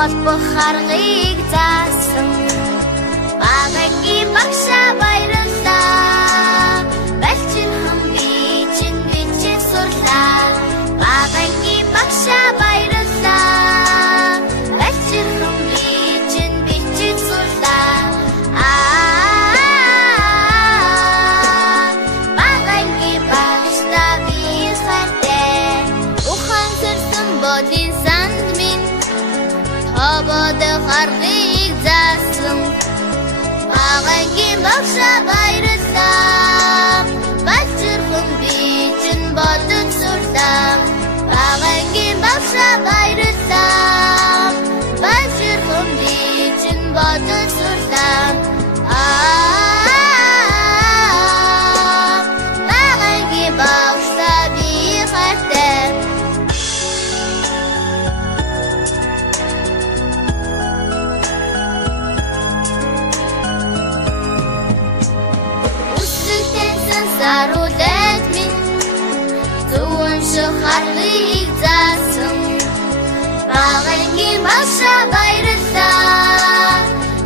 холбох аргыг заасан багагийн багшаа баярлалаа балчин хам бичиж сурлаа багагийн багшаа баярлалаа балчин хам бичиж сурлаа багагийн багшаа би хайртай ухан сэрсэн бодин санд минь Ободох аргыг заасан багагийн багшаа баярлалаа балчирхан бичэн бодож сурлаа багагийн багшаа баярлалаа балчирхан бичэн бодож сурлаа багагийн багшаа би хайртай Зарулээд минь зүүн шахарыг заасан багагийн багшаа баярлалаа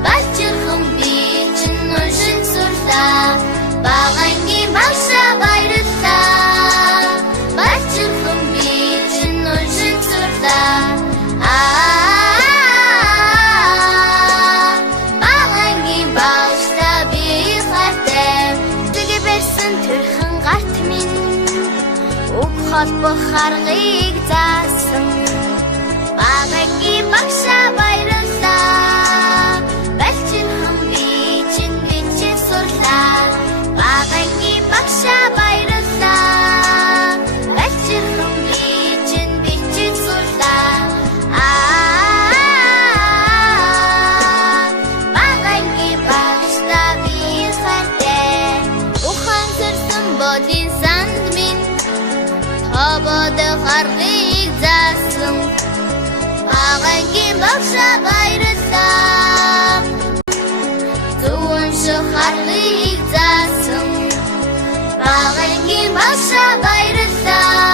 балчирхан бичэн уншин сурлаа багагийн багшаа баярлалаа балчирхан бичэн уншин сурлаа багагийн багшаа би хайртай тэрхэн гарт минь уг холбох аргыг заасан багагийн багшаа баярлалаа балчин хам бичиж сурлаа багагийн багшаа баярлалаа балчин хам бичиж сурлаа багагийн багшаа би хайртай бодин санд минь ободох аргыг заасан багагийн багшаа баярлалаа зүүн шахарыг заасан багагийн багшаа баярлалаа